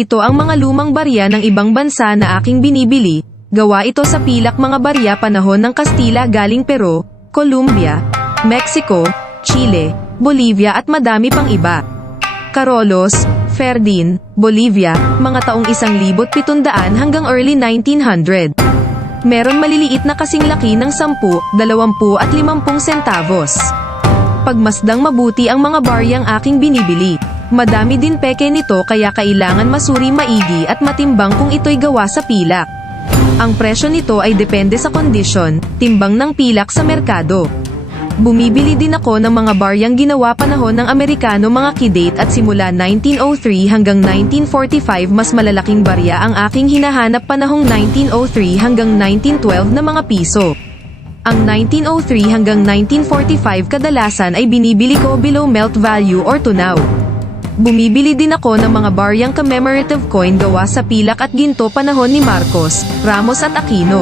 Ito ang mga lumang barya ng ibang bansa na aking binibili, gawa ito sa pilak mga barya panahon ng Kastila galing Peru, Colombia, Mexico, Chile, Bolivia at madami pang iba. Carolus, Ferdin, Bolivia, mga taong 1700 hanggang early 1900. Meron maliliit na kasing laki ng 10, 20 at 50 centavos. Pagmasdang mabuti ang mga baryang aking binibili. Madami din peke nito kaya kailangan masuri maigi at matimbang kung ito'y gawa sa pilak. Ang presyo nito ay depende sa kondisyon, timbang ng pilak sa merkado. Bumibili din ako ng mga baryang ginawa panahon ng Amerikano mga kidate at simula 1903 hanggang 1945 mas malalaking barya ang aking hinahanap panahong 1903 hanggang 1912 na mga piso. Ang 1903 hanggang 1945 kadalasan ay binibili ko below melt value or tunaw. Bumibili din ako ng mga baryang commemorative coin gawa sa pilak at ginto panahon ni Marcos, Ramos at Aquino.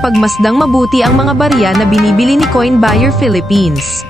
Pagmasdang mabuti ang mga barya na binibili ni Coin Buyer Philippines.